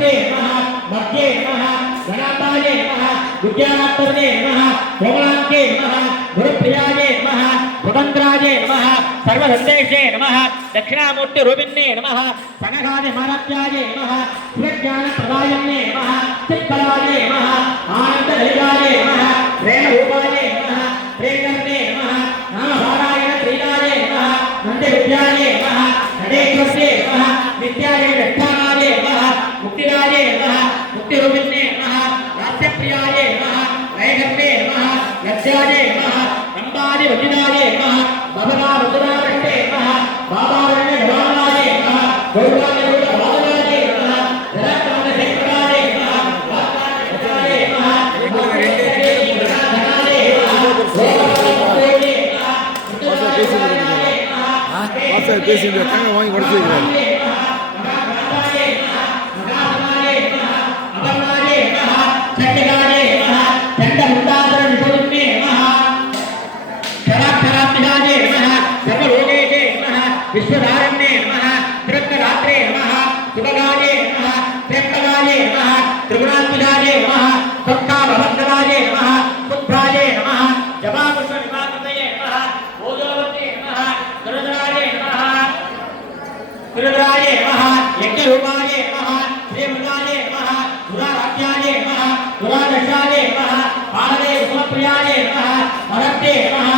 वरदते नमः मध्ये नमः गणापाले नमः विद्यानात्तरणे नमः कोमलांके नमः गुरुप्रियाये नमः सुगंधराजे नमः सर्वसंदेशे नमः दक्षिणामूर्ति रूपिणे नमः सनगादि मानत्याये नमः शिवज्ञान प्रदायिने नमः त्रिकलाये नमः आनंद हरियाये नमः प्रेम रूपाये नमः प्रेमने नमः नामधारायण त्रिलाये नमः नंद विद्याये नमः नडेश्वरे नमः विद्याये व्यक्तानाये नमः मुक्तिराये नमः मुक्ति रूपिणे नमः राष्ट्रप्रियाये नमः वैगर्भे नमः यज्ञाये नमः अंबादि वजिनाये नमः भवना वज्रावृष्टे नमः बाबारण्य भवानाये नमः गौराय भवानाये नमः जलाकांड शेखराये नमः वाकांड वज्राये नमः धनाये नमः गोपालये नमः வாசல் பேசிட்டு தாங்க வாங்கி கொடுத்துருக்காரு विश्वधारण्ये नमः त्रिरत्नरात्रे नमः सुभगाये नमः त्र्यंबकाये नमः त्रिगुणात्मजाये नमः सत्ताभवद्गवाये नमः पुत्राये नमः जपापुष्पनिवासये नमः ओजोवते नमः दुरदराये नमः दुरदराये नमः यज्ञरूपाये नमः श्रीमदाये नमः दुराराध्याये नमः दुरादशाये नमः पारदे सुमप्रियाये नमः वरदते नमः